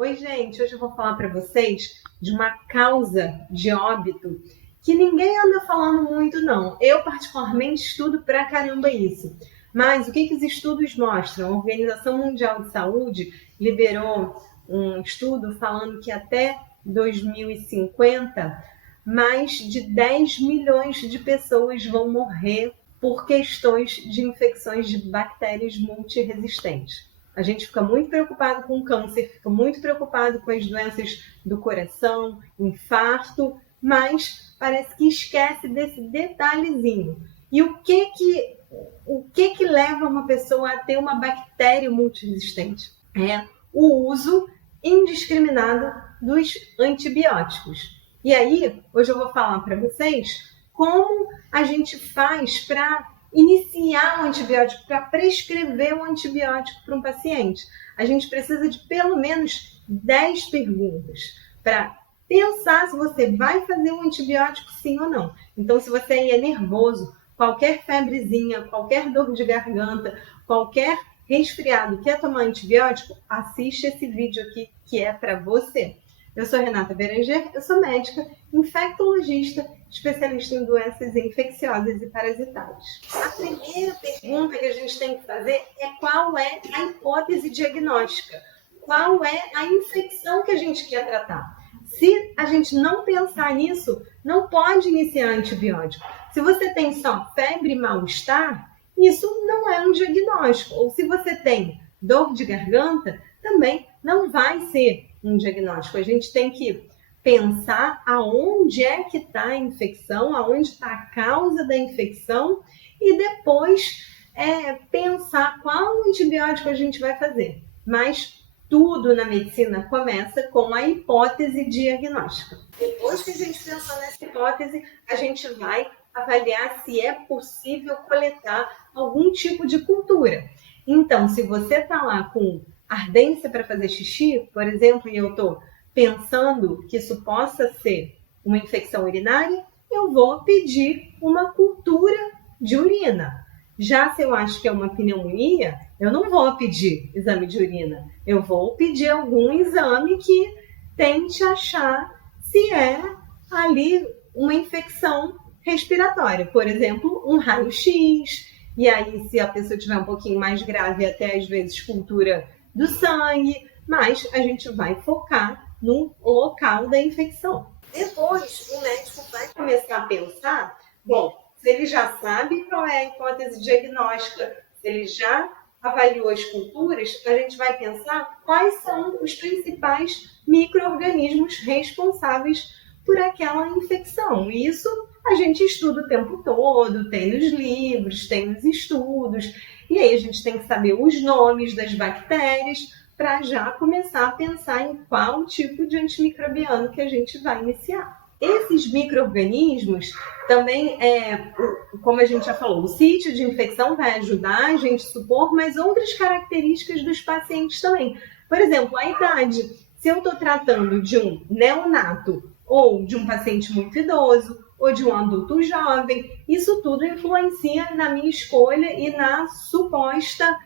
Oi, gente, hoje eu vou falar para vocês de uma causa de óbito que ninguém anda falando muito, não. Eu, particularmente, estudo pra caramba isso. Mas o que os estudos mostram? A Organização Mundial de Saúde liberou um estudo falando que até 2050, mais de 10 milhões de pessoas vão morrer por questões de infecções de bactérias multiresistentes. A gente fica muito preocupado com o câncer, fica muito preocupado com as doenças do coração, infarto, mas parece que esquece desse detalhezinho. E o que leva uma pessoa a ter uma bactéria multiresistente? É o uso indiscriminado dos antibióticos. E aí, hoje eu vou falar para vocês como a gente faz para iniciar o antibiótico, para prescrever o antibiótico para um paciente. A gente precisa de pelo menos 10 perguntas para pensar se você vai fazer um antibiótico sim ou não. Então, se você é nervoso, qualquer febrezinha, qualquer dor de garganta, qualquer resfriado, quer tomar antibiótico, assiste esse vídeo aqui que é para você. Eu sou Renata Beranger, eu sou médica, infectologista, especialista em doenças infecciosas e parasitárias. A primeira pergunta que a gente tem que fazer é qual é a hipótese diagnóstica? Qual é a infecção que a gente quer tratar? Se a gente não pensar nisso, não pode iniciar antibiótico. Se você tem só febre e mal-estar, isso não é um diagnóstico. Ou se você tem dor de garganta, também não vai ser um diagnóstico. A gente tem que pensar aonde é que está a infecção, aonde está a causa da infecção e depois pensar qual antibiótico a gente vai fazer. Mas tudo na medicina começa com a hipótese diagnóstica. Depois que a gente pensou nessa hipótese, a gente vai avaliar se é possível coletar algum tipo de cultura. Então, se você está lá com ardência para fazer xixi, por exemplo, e eu estou pensando que isso possa ser uma infecção urinária, eu vou pedir uma cultura de urina. Já se eu acho que é uma pneumonia, eu não vou pedir exame de urina. Eu vou pedir algum exame que tente achar se é ali uma infecção respiratória. Por exemplo, um raio-x. E aí, se a pessoa tiver um pouquinho mais grave, até às vezes cultura do sangue. Mas a gente vai focar no local da infecção. Depois, o médico vai começar a pensar, bom, se ele já sabe qual é a hipótese diagnóstica, se ele já avaliou as culturas, a gente vai pensar quais são os principais micro-organismos responsáveis por aquela infecção. E isso a gente estuda o tempo todo, tem nos livros, tem nos estudos, e aí a gente tem que saber os nomes das bactérias para já começar a pensar em qual tipo de antimicrobiano que a gente vai iniciar. Esses micro-organismos também, como a gente já falou, o sítio de infecção vai ajudar a gente a supor, mas outras características dos pacientes também. Por exemplo, a idade. Se eu estou tratando de um neonato ou de um paciente muito idoso ou de um adulto jovem, isso tudo influencia na minha escolha e na suposta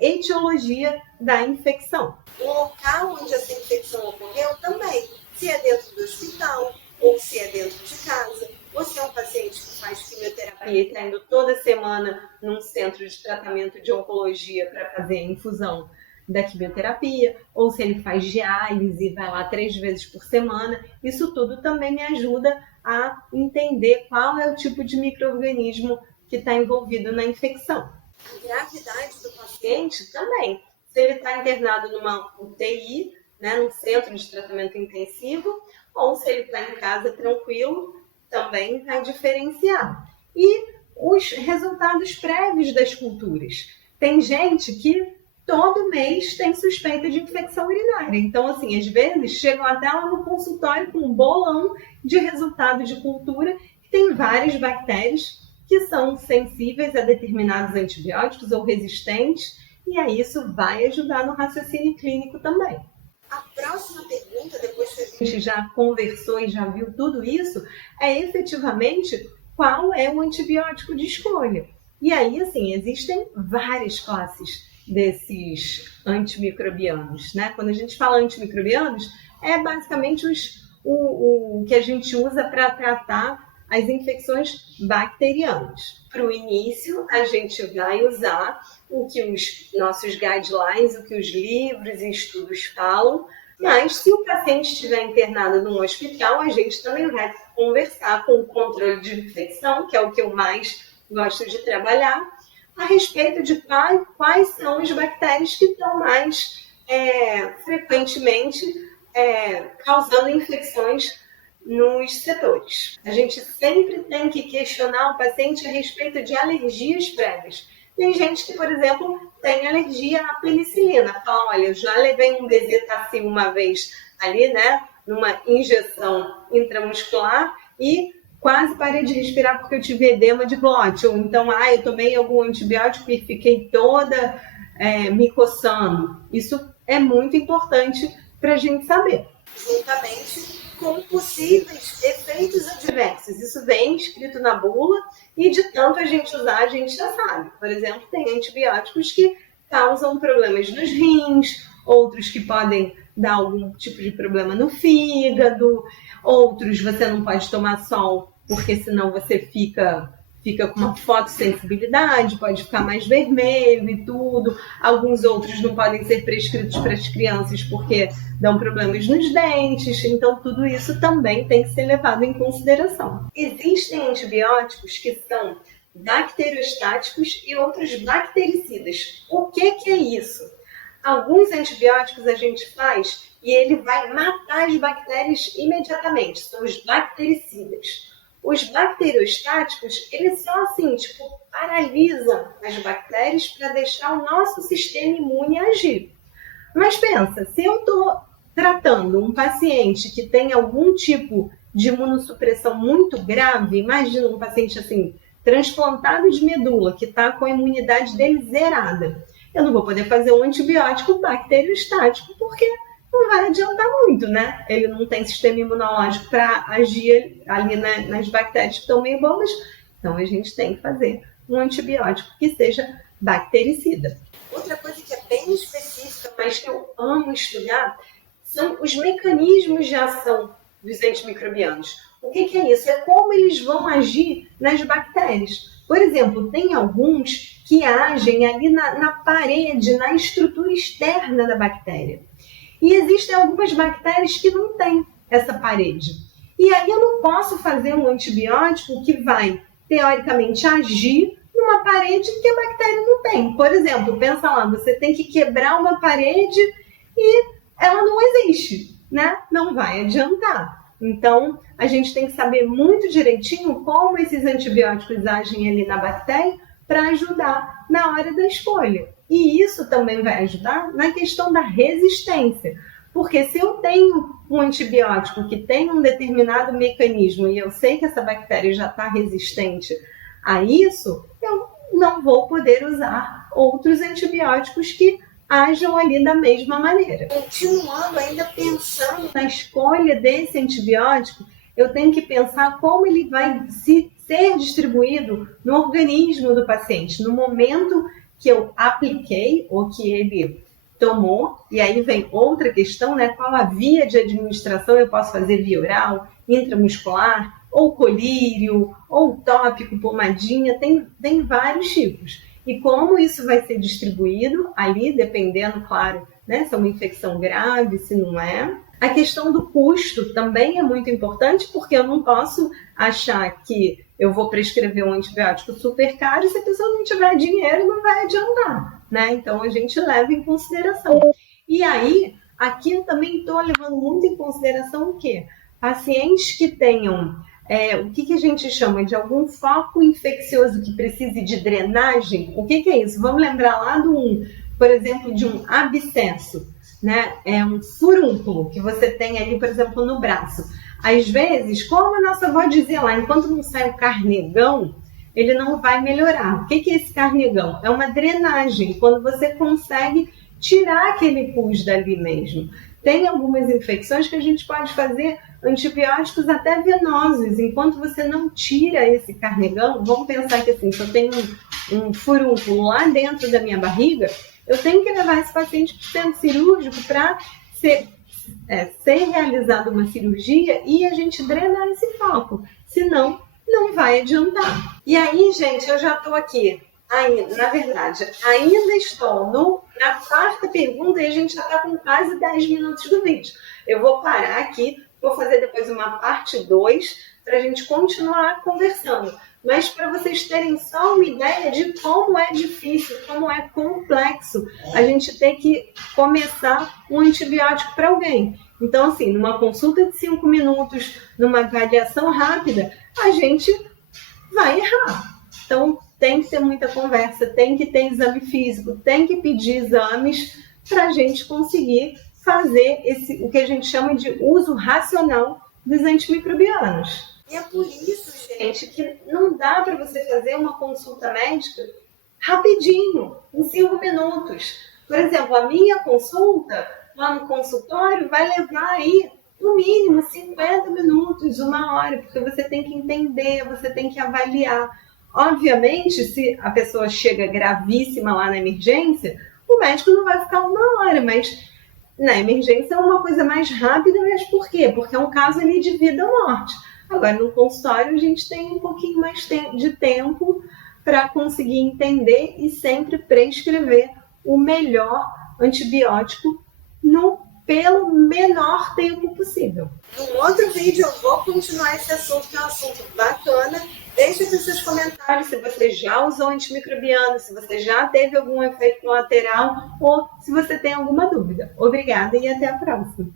etiologia da infecção. O local onde essa infecção ocorreu também, se é dentro do hospital, ou se é dentro de casa, ou se é um paciente que faz quimioterapia e está indo toda semana num centro de tratamento de oncologia para fazer a infusão da quimioterapia, ou se ele faz diálise e vai lá 3 vezes por semana. Isso tudo também me ajuda a entender qual é o tipo de micro-organismo que está envolvido na infecção. A gravidade do paciente também. Se ele está internado numa UTI, num centro de tratamento intensivo, ou se ele está em casa tranquilo, também vai diferenciar. E os resultados prévios das culturas. Tem gente que todo mês tem suspeita de infecção urinária. Então, assim, às vezes chegam até lá no consultório com um bolão de resultado de cultura que tem várias bactérias que são sensíveis a determinados antibióticos ou resistentes, e aí isso vai ajudar no raciocínio clínico também. A próxima pergunta, depois que a gente já conversou e já viu tudo isso, é efetivamente qual é o antibiótico de escolha. E aí, assim, existem várias classes desses antimicrobianos, né? Quando a gente fala antimicrobianos, é basicamente o que a gente usa para tratar as infecções bacterianas. Para o início, a gente vai usar o que os nossos guidelines, o que os livros e estudos falam, mas se o paciente estiver internado num hospital, a gente também vai conversar com o controle de infecção, que é o que eu mais gosto de trabalhar, a respeito de quais são as bactérias que estão mais frequentemente causando infecções nos setores. A gente sempre tem que questionar o paciente a respeito de alergias prévias. Tem gente que, por exemplo, tem alergia à penicilina. Fala, olha, eu já levei um Bezetacil uma vez ali, né, numa injeção intramuscular e quase parei de respirar porque eu tive edema de glote. Ou então, eu tomei algum antibiótico e fiquei toda me coçando. Isso é muito importante para a gente saber. Juntamente com possíveis efeitos adversos. Isso vem escrito na bula e de tanto a gente usar, a gente já sabe. Por exemplo, tem antibióticos que causam problemas nos rins, outros que podem dar algum tipo de problema no fígado, outros você não pode tomar sol porque senão você fica com uma fotossensibilidade, pode ficar mais vermelho e tudo. Alguns outros não podem ser prescritos para as crianças porque dão problemas nos dentes. Então, tudo isso também tem que ser levado em consideração. Existem antibióticos que são bacteriostáticos e outros bactericidas. O que é isso? Alguns antibióticos a gente faz e ele vai matar as bactérias imediatamente. São os bactericidas. Os bacteriostáticos, eles só assim, paralisam as bactérias para deixar o nosso sistema imune agir. Mas pensa, se eu estou tratando um paciente que tem algum tipo de imunossupressão muito grave, imagina um paciente assim, transplantado de medula, que está com a imunidade dele zerada. Eu não vou poder fazer um antibiótico bacteriostático, porque não vai adiantar muito, né? Ele não tem sistema imunológico para agir ali nas bactérias que estão meio bobas. Então, a gente tem que fazer um antibiótico que seja bactericida. Outra coisa que é bem específica, mas que eu amo estudar, são os mecanismos de ação dos antimicrobianos. O que é isso? É como eles vão agir nas bactérias. Por exemplo, tem alguns que agem ali na parede, na estrutura externa da bactéria. E existem algumas bactérias que não têm essa parede. E aí eu não posso fazer um antibiótico que vai, teoricamente, agir numa parede que a bactéria não tem. Por exemplo, pensa lá, você tem que quebrar uma parede e ela não existe, né? Não vai adiantar. Então, a gente tem que saber muito direitinho como esses antibióticos agem ali na bactéria para ajudar na hora da escolha. E isso também vai ajudar na questão da resistência. Porque se eu tenho um antibiótico que tem um determinado mecanismo e eu sei que essa bactéria já está resistente a isso, eu não vou poder usar outros antibióticos que ajam ali da mesma maneira. Continuando ainda pensando na escolha desse antibiótico, eu tenho que pensar como ele vai ser distribuído no organismo do paciente, no momento que eu apliquei ou que ele tomou. E aí vem outra questão, né? Qual a via de administração? Eu posso fazer via oral, intramuscular, ou colírio, ou tópico, pomadinha, tem vários tipos. E como isso vai ser distribuído ali, dependendo, claro, né, se é uma infecção grave, se não é. A questão do custo também é muito importante, porque eu não posso achar que eu vou prescrever um antibiótico super caro e se a pessoa não tiver dinheiro, não vai adiantar, né? Então, a gente leva em consideração. E aí, aqui eu também estou levando muito em consideração o quê? Pacientes que tenham o que a gente chama de algum foco infeccioso que precise de drenagem. O que é isso? Vamos lembrar lá por exemplo, de um abscesso, né? É um furúnculo que você tem ali, por exemplo, no braço. Às vezes, como a nossa avó dizia lá, enquanto não sai o carnegão, ele não vai melhorar. O que é esse carnegão? É uma drenagem, quando você consegue tirar aquele pus dali mesmo. Tem algumas infecções que a gente pode fazer antibióticos até venosos. Enquanto você não tira esse carnegão, vamos pensar que assim, se eu tenho um furúnculo lá dentro da minha barriga, eu tenho que levar esse paciente para o centro cirúrgico para ser realizada uma cirurgia e a gente drenar esse foco. Senão, não vai adiantar. E aí, gente, eu já estou aqui. Na verdade, ainda estou na quarta pergunta e a gente já está com quase 10 minutos do vídeo. Eu vou parar aqui, vou fazer depois uma parte 2 para a gente continuar conversando. Mas para vocês terem só uma ideia de como é difícil, como é complexo a gente ter que começar um antibiótico para alguém. Então, assim, numa consulta de 5 minutos, numa avaliação rápida, a gente vai errar. Então, tem que ter muita conversa, tem que ter exame físico, tem que pedir exames para a gente conseguir fazer o que a gente chama de uso racional dos antimicrobianos. E é por isso, gente, que não dá para você fazer uma consulta médica rapidinho, em 5 minutos. Por exemplo, a minha consulta lá no consultório vai levar aí, no mínimo, 50 minutos, 1 hora, porque você tem que entender, você tem que avaliar. Obviamente, se a pessoa chega gravíssima lá na emergência, o médico não vai ficar 1 hora, mas na emergência é uma coisa mais rápida, mas por quê? Porque é um caso ali de vida ou morte. Agora, no consultório, a gente tem um pouquinho mais de tempo para conseguir entender e sempre prescrever o melhor antibiótico pelo menor tempo possível. Num outro vídeo eu vou continuar esse assunto, que é um assunto bacana. Deixe aqui os seus comentários se você já usou antimicrobiano, se você já teve algum efeito colateral ou se você tem alguma dúvida. Obrigada e até a próxima!